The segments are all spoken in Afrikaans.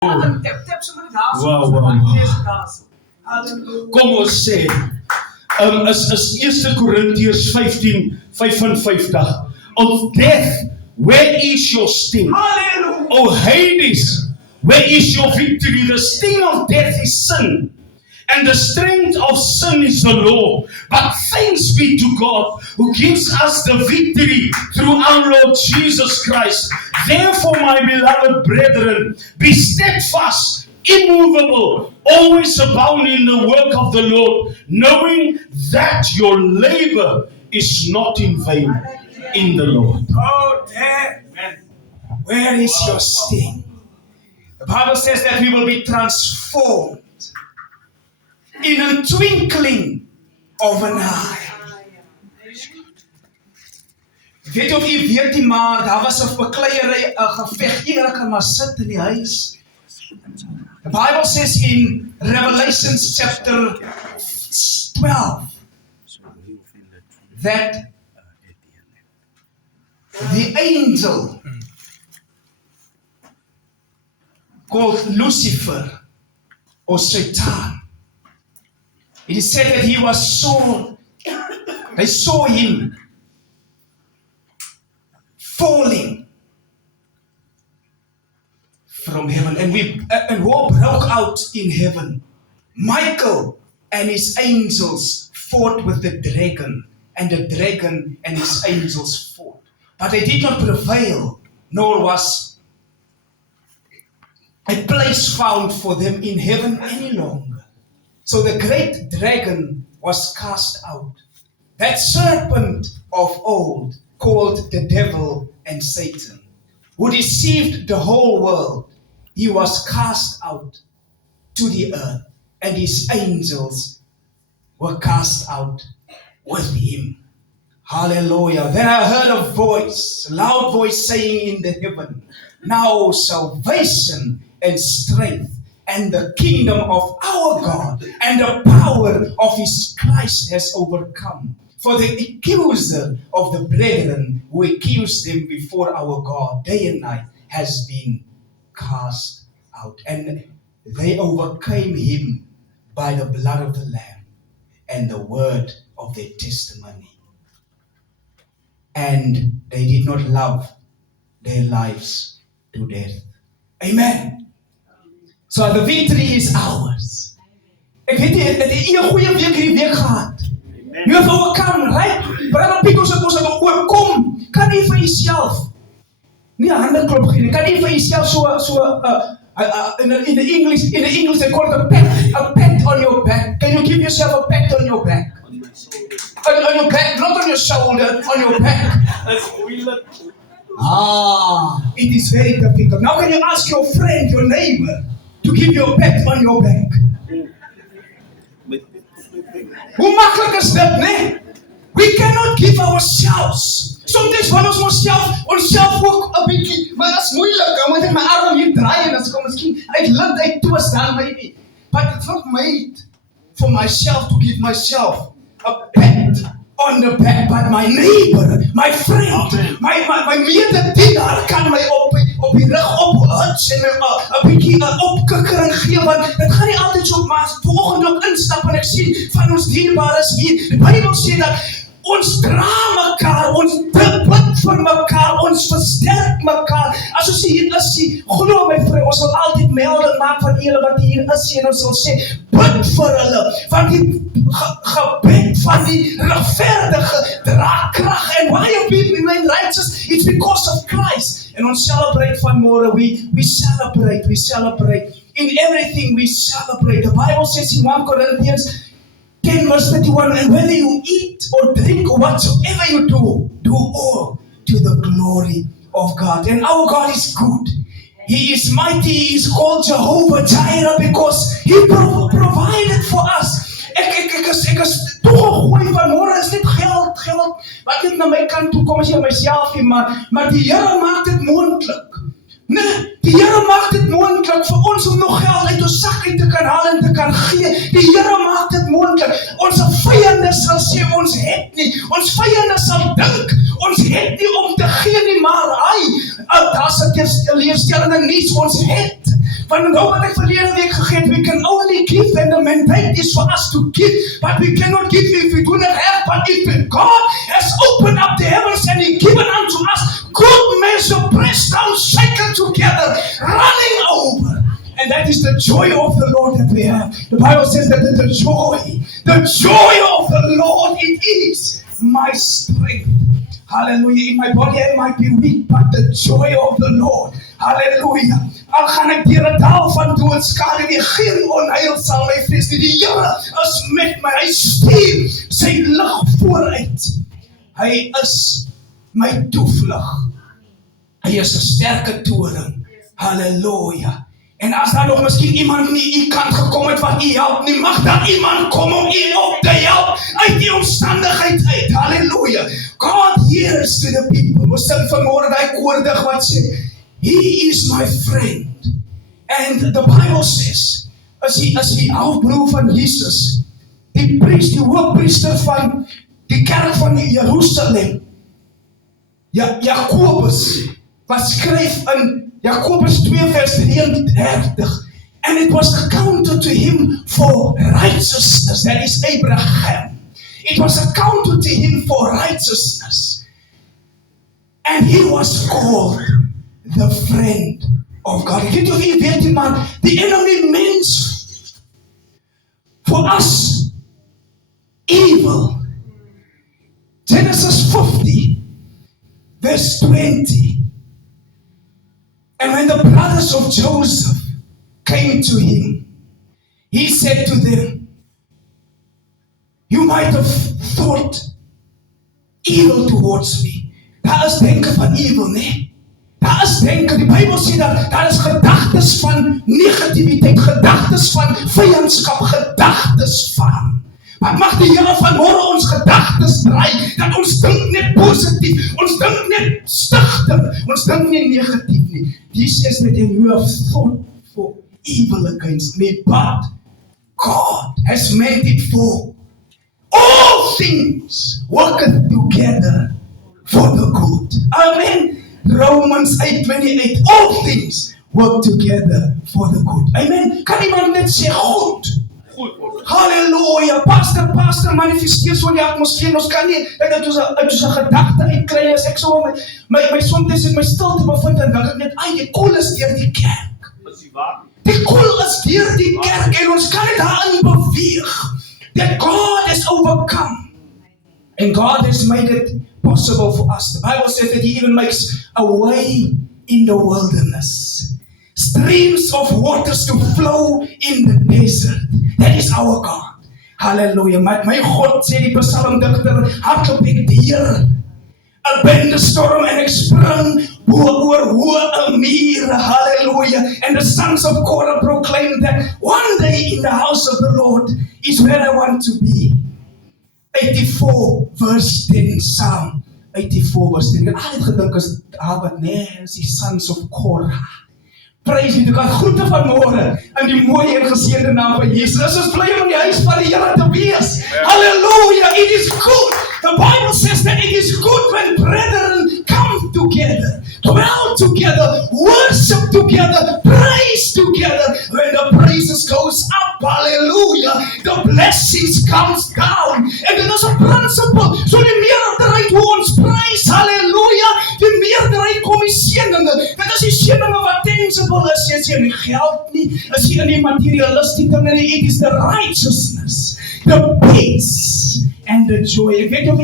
Kom ons sê, is 1 Korintiërs 15:55. Of death, where is your sting? Hallelujah. O Hades, where is your victory? The sting of death is sin, and the strength of sin is the law. But thanks be to God who gives us the victory through our Lord Jesus Christ. Therefore, my beloved brethren, be steadfast, immovable, always abounding in the work of the Lord, knowing that your labor is not in vain in the Lord. Oh, death, where is your sting? The Bible says that we will be transformed in a twinkling of an eye. Weet of jy weet nie, maar daar was 'n bekleierery, 'n geveg, eerlik kan maar sit in die huis. The Bible says in Revelation chapter 12 that the angel called Lucifer or Satan, it is said that they saw him falling from heaven, and war broke out in heaven. Michael and his angels fought with the dragon, and the dragon and his angels fought. But they did not prevail, nor was a place found for them in heaven any longer. So the great dragon was cast out. That serpent of old, called the devil and Satan, who deceived the whole world, he was cast out to the earth, and his angels were cast out with him. Hallelujah. Then I heard a voice, a loud voice saying in the heaven, now salvation and strength and the kingdom of our God and the power of his Christ has overcome. For the accuser of the brethren who accused them before our God day and night has been cast out. And they overcame him by the blood of the Lamb and the word of their testimony. And they did not love their lives to death. Amen. So the victory is ours. Ek weet nie, het jy 'n goeie week hierdie week gehad? You have overcome, right? Brother Pico sê ons het oorkom. Kan jy vir jouself nie 'n hande klop gee nie? Kan jy vir jouself so in the English they call it a pat on your back. Can you give yourself a pat on your back? On your back, not on your shoulder, on your back. It is very difficult. Now can you ask your friend, your neighbor, to give you a pat on your back? Hoe maklik is dit, né? We cannot give ourselves. Soms van ons onsself ook 'n bietjie, maar dit is moeilik. Moet ek my arm hier draai en as kom miskien uit twist dan maybe. But it's not made for myself to give myself a pat on the back, but my neighbor, my friend, my mededienaar kan my op die rug ophuts en 'n bietjie 'n opkikkering gee, want dit gaan nie altyd so maar volgende ook instap en ek sien van ons dierbares hier. Die Bybel sê dat ons dra mekaar, ons bid vir mekaar, ons versterk mekaar. As ons hier is, glo my vriend, ons sal altyd melding maak van julle wat hier is en ons sal sê, bid vir hulle, want die gebed van die regverdige dra krag. And why you people remain righteous? It's because of Christ. And on celebrate van môre, we celebrate. In everything we celebrate. The Bible says in 1 Corinthians 10 verse 31, and whether you eat or drink or whatsoever you do all to the glory of God. And our God is good. He is mighty. He is called Jehovah Jireh because He provided for us. Ek is toegegooi vanmôre, is net geld, wat net na my kant toe kom as jy myself nie, maar die Here maak dit moontlik. Nee, die Here maak dit moontlik vir ons om nog geld uit ons sak uit te kan haal en te kan gee. Die Here maak dit moontlik. Ons vyande sal sê ons het nie. Ons vyande sal dink ons het nie om te gee nie, maar daar's 'n leerstellende nuus, ons het. Want nou wat ek verlede week gegee het, we can only give and the mandate is for us to give, but we cannot give if we do not have, but if God has opened up the heavens and He given unto us good measure, pressed down, shaken together, running over. And that is the joy of the Lord that we have. The Bible says that the joy of the Lord, it is my strength. Hallelujah. In my body I might be weak, but the joy of the Lord. Hallelujah. Al gaan ek deur 'n dal van doodskade, die geen onheil sal my vrees nie. Die Here is met my. Hy stuur sy lig vooruit. Hy is my toevlug. Hy is 'n sterke toring. Halleluja. En as daar nog miskien iemand nie u kant gekom het wat u help nie, mag daar iemand kom om u op te help uit die omstandigheid uit. Halleluja. God hears to the people. Ons sing vanmôre daai koordig wat sê, He is my friend. And the Bible says, as die halfbroer van Jesus, die hoofpriester van die kerk van Jerusalem, Jakobus, wat skryf in Jakobus 2 vers 33, and it was accounted to him for righteousness. That is Abraham. It was accounted to him for righteousness. And he was called the friend of God. Ek weet of jy weet nie, maar the enemy means for us evil. Genesis 50 verse 20. And when the brothers of Joseph came to him, he said to them, you might have thought evil towards me. Daar is denken van evil, nee. Daar is denken, die Bijbel sê dat daar is gedagtes van negativiteit, gedagtes van vijandskap, gedagtes van. Maar mag die Here vanmôre ons gedagtes draai, dat ons dink net positief, ons dink net stigting, ons dink nie negatief nie. Jesus says that you have thought for evil against me, but God has meant it for all things worketh together for the good. Amen. Romans 8:28, all things work together for the good. Amen. Kan iemand net sê goed? Halleluja, pastor manifesteer so die atmosfeer, ons kan nie, dat ons 'n gedagte uitkry, as ek so my soms in my stilte bevind, en dat ek net, die koel is deur die kerk. Die koel is deur die kerk, en ons kan nie daarin beweeg, that God has overcome, and God has made it possible for us. The Bible says that He even makes a way in the wilderness. Streams of waters to flow in the desert. That is our God. Hallelujah. My God, sê die psalmdigter, hardloop ek deur 'n bendestorm en ek spring oor hoë mure. Hallelujah. And the sons of Korah proclaim that one day in the house of the Lord is where I want to be. 84 verse 10, Psalm 84 verse 10. Ek het altyd gedink as wat is die sons of Korah. Praise you to God. Groete vanmôre in die mooi en geseënde naam van Jesus. Ons bly om in die huis van die Here te wees. Hallelujah. It is good. The Bible says that it is good when brethren come together, dwell together, worship together, praise together. When the praises goes up, hallelujah, the blessings comes down. En dit is 'n principle. So die meerderheid hoe ons prys, hallelujah, die meerderheid kom die seëninge. Dit is die seëninge wat tangible is. Jy sien nie geld nie, is nie in die materialistiese dinge nie. It is the righteousness, the peace and the joy. Ek weet of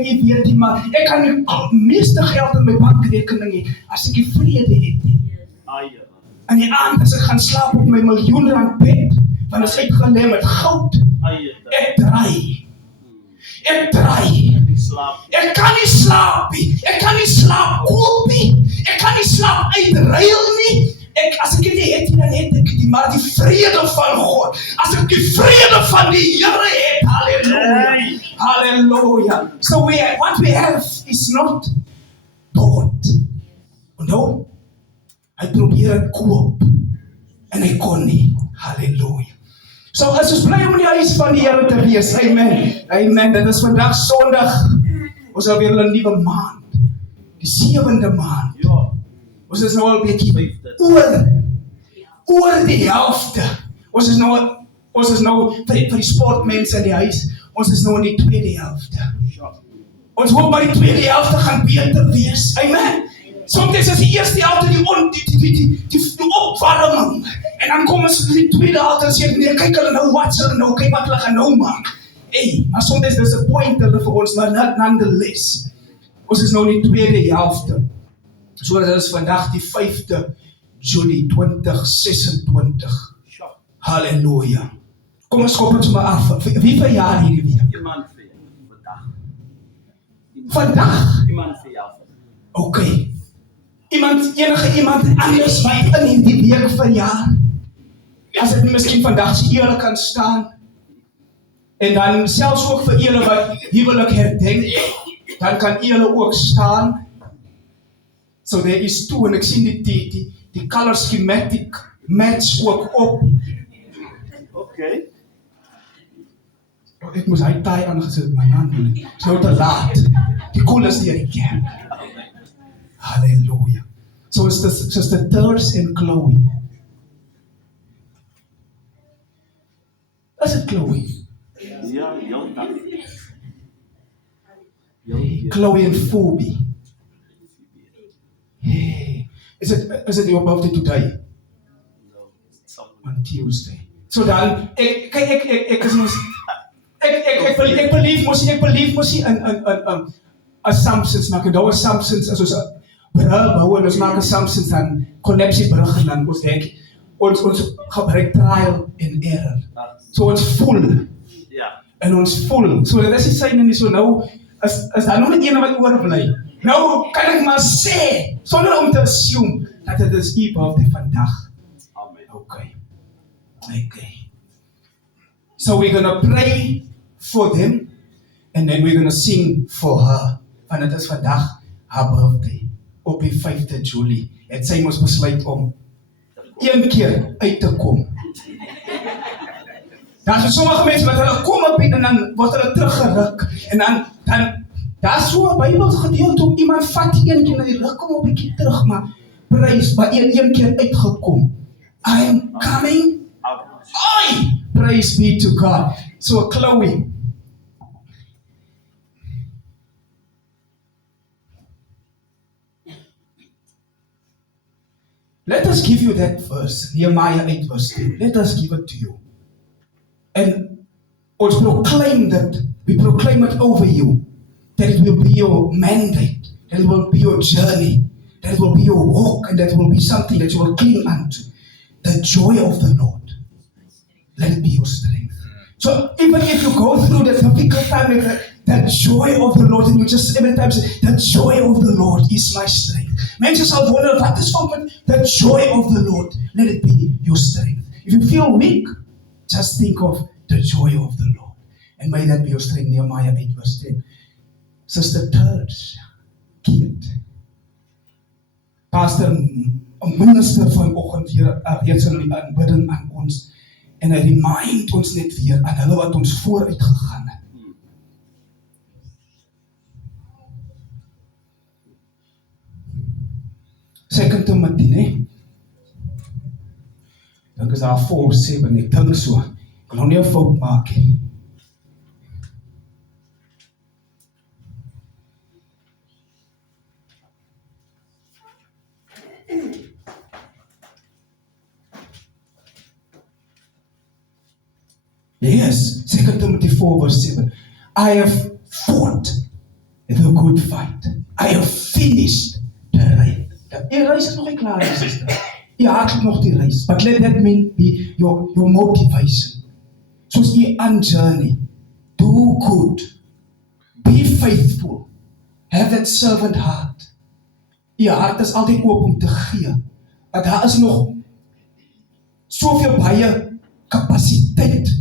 jy weet nie, maar ek kan die meeste geld in my bankrekening hê, as ek die vrede het nie. In die aand as ek gaan slaap op my miljoen-rand bed, want as ek gaan lê met goud, ek draai. Ek kan nie slaap nie. Ek kan nie slaap koop nie. Ek kan nie slaap uitruil nie. As ek dit het, dan het ek die, maar die vrede van God, as ek die vrede van die Here het, hallelujah, hallelujah. So what we have is not God. No, hy probeer het koop, en hy kon nie, hallelujah. So as ons bly om in die huis van die Here te wees, amen, amen, dit is vandag Sondag, ons is alweer 'n nuwe maand, die 7de maand, ons is nou al 'n bietjie oor die helfte. Ons is nou vir die sportmense in die huis, ons is nou in die tweede helfte. Ons hoop maar die tweede helfte gaan beter wees. Amen. Soms is die eerste helfte die opwarming. En dan kom ons in die tweede helfte en sê, nee, kyk hulle nou, wat hulle nou, kyk wat hulle gaan nou maak. Maar soms is disappointed vir ons, maar nonetheless. Ons is nou in die tweede helfte. So dit is vandag die 5de Julie 2026. Halleluja. Kom ons skop het maar af. Wie verjaar hierdie week? Iemand vir jou, Vandag? Iemand vir jou. Okay. Enige iemand anders wat in hierdie week verjaar? As dit miskien vandag se eerlik kan staan. En dan selfs ook vir julle wat huwelik herdenk, dan kan julle ook staan. So there is two, en ek sien die color schematic match ook op. Okay. Ek moes hy taai aangesit, maar dan is nou te laat. Die koel is deur die kerk. Halleluja. So is this Sister Thurs en Chloe. Is it Chloe? Ja, heeltyd. Chloe en Phoebe. Hey. Is it your birthday today? On Tuesday. So dan, ek is mos, ek believe mos in assumptions, maar ek onthou assumptions as ons brug bou en ons maak assumptions dan connectie brug en dan ons denk, ons gebruik trial and error. So ons voel. Ja. En ons voel. So dit is die syne nie so nou, is daar nog 'n ene wat oorbly. Nou kan ek maar sê, sonder om te assume, dat dit is u birthday vandag. Amen. Okay. So we're going to pray for them, and then we're going to sing for her. Want dit is vandag haar birthday, op die 5de Julie. En sy moes besluit om een keer uit te kom. Daar is sommige mense wat hulle kom op en dan word hulle teruggeruk. En dan daar is so 'n Bybelgedeelte om iemand vat een keer en hy ruk hom op 'n bietjie terug, maar prys, maar een keer uitgekom. I am coming. Oi! Praise be to God. So Chloe. Let us give you that verse, Nehemiah 8 verse 10. Let us give it to you. And also proclaim that, we proclaim it over you, that it will be your mandate, that it will be your journey, that it will be your walk, and that it will be something that you will cling unto. The joy of the Lord. Let it be your strength. So even if you go through the difficult time, the joy of the Lord, and you just every time say, the joy of the Lord is my strength. Mense sal wonder, wat is van the joy of the Lord? Let it be your strength. If you feel weak, just think of the joy of the Lord. And may that be your strength. Nehemiah 8 verse 10. Sister Thurs, Keet. Pastor, 'n minister vanoggend weer reeds in die aanbidding aan ons. En hy remind ons net weer aan hulle wat ons vooruit gegaan het. Second Timothy, né? Dan is daar 4:7, ek dink so. Ek wil nou nie 'n fout maak nie. Yes, 2 Timothy 4 verse 7. I have fought the good fight. I have finished the race. Die reis is nog nie klaar, sister. Jy hardloop nog die reis. But let that be your motivation. Soos jy aan journey. Do good. Be faithful. Have that servant heart. Jy hart is altyd oop om te gee. Want daar is nog soveel baie kapasiteit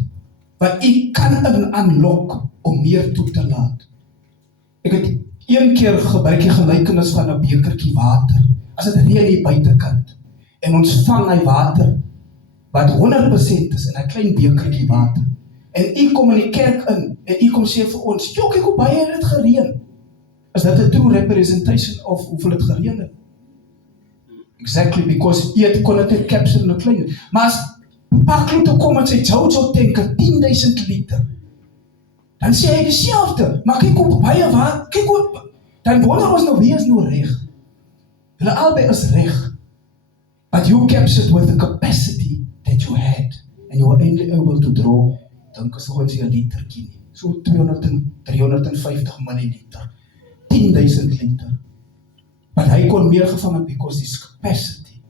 wat u kan aanlok om meer toe te laat. Ek het een keer gebruik die gelykenis van 'n bekertjie water. As dit reën hier buitekant en ons vang hy water wat 100% is in 'n klein bekertjie water. En u kom in die kerk in en u kom sê vir ons, "Jo, kyk hoe baie het dit gereën." Is dit 'n true representation of hoeveel het gereën het? Exactly, because eet kon dit 'n capsule in 'n klein. Maar as Pa Kloete kom en sy Jojo tanker 10,000 liter, dan sê hy dieselfde. Maar kyk hoe baie water, kyk hoe, dan wonder ons nou wie is nou reg. Hulle albei is reg. But you captured it with the capacity that you had, and you were only able to draw, dink is nog eens 'n litertjie nie. So 350 milliliter, 10,000 liter. But hy kon meer gevang het because his capacity.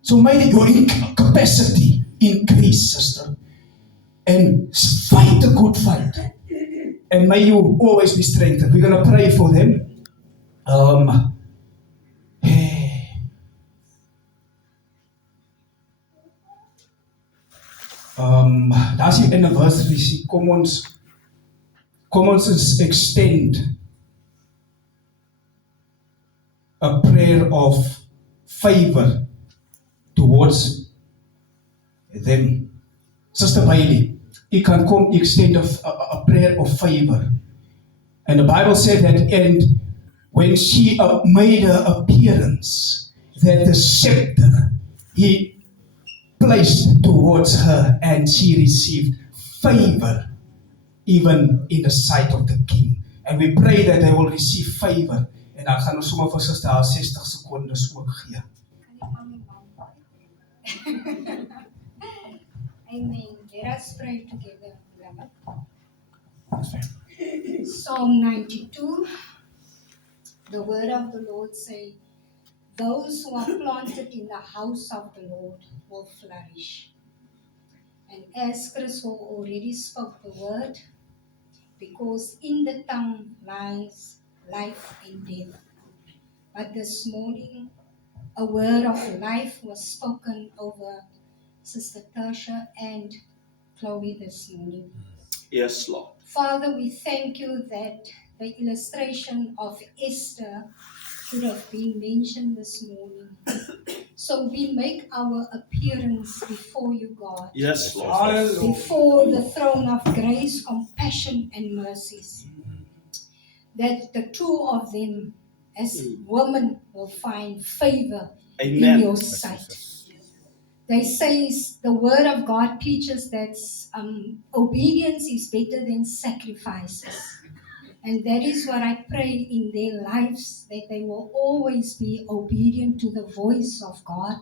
So may your capacity increase, sister. And fight the good fight. And may you always be strengthened. We're going to pray for them. Daar's die anniversary. Kom ons extend a prayer of favor towards them. Sister Bailey, you can come extend a prayer of favor. And the Bible said that, and when she made her appearance, that the scepter he placed towards her, and she received favor even in the sight of the king. And we pray that they will receive favor. En dan gaan ons sommer vir Sister haar 60 sekondes ook gee. Amen. Let us pray together, beloved. Psalm 92, the word of the Lord say, those who are planted in the house of the Lord will flourish. And as Chris already spoke the word, because in the tongue lies life and death. But this morning, a word of life was spoken over Sister Tasha and Chloe this morning. Yes, Lord. Father, we thank you that the illustration of Esther should have been mentioned this morning. So we make our appearance before you, God. Yes, Lord. Before the throne of grace, compassion, and mercies. That the two of them, as women, will find favor in your sight. They say the word of God teaches that obedience is better than sacrifices. And that is what I pray in their lives, that they will always be obedient to the voice of God,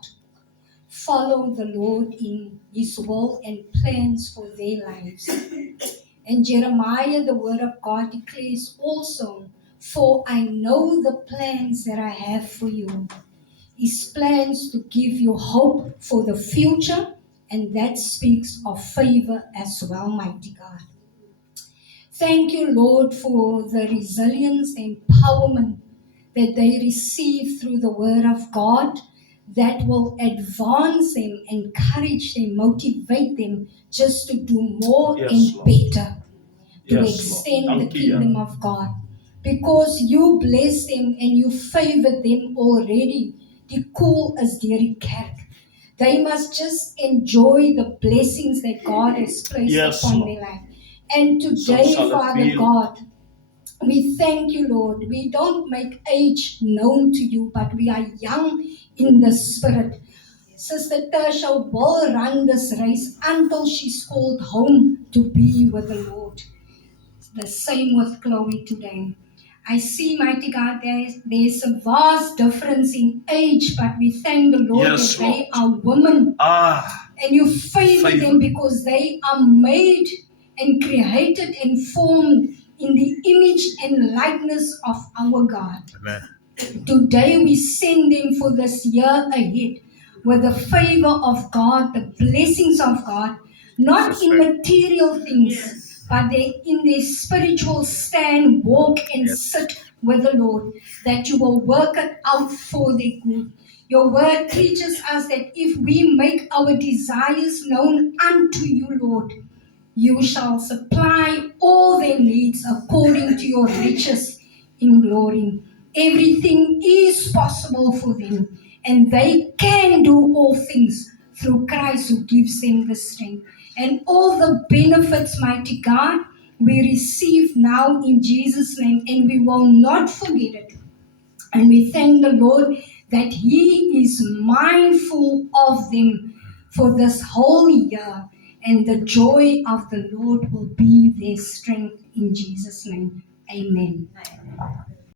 follow the Lord in His will and plans for their lives. And Jeremiah, the word of God declares also, for I know the plans that I have for you. His plans to give you hope for the future, and that speaks of favor as well, mighty God. Thank you, Lord, for the resilience and empowerment that they receive through the word of God that will advance them, encourage them, motivate them just to do more and Lord. better, to Yes, extend Lord. the kingdom of God. Because you bless them and you favor them already. Die koel is deur die kerk. They must just enjoy the blessings that God has placed upon their life. And today, Father God, we thank you, Lord. We don't make age known to you, but we are young in the spirit. Sister Tasha will run this race until she's called home to be with the Lord. The same with Chloe today. I see, mighty God, there's a vast difference in age, but we thank the Lord that they are women. And you favor them because they are made and created and formed in the image and likeness of our God. Amen. Today we send them for this year ahead with the favor of God, the blessings of God, not in material things, but in their spiritual stand, walk and sit with the Lord, that you will work it out for their good. Your word teaches us that if we make our desires known unto you, Lord, you shall supply all their needs according to your riches in glory. Everything is possible for them, and they can do all things through Christ who gives them the strength. And all the benefits, mighty God, we receive now in Jesus' name, and we will not forget it. And we thank the Lord that He is mindful of them for this whole year, and the joy of the Lord will be their strength in Jesus' name. Amen.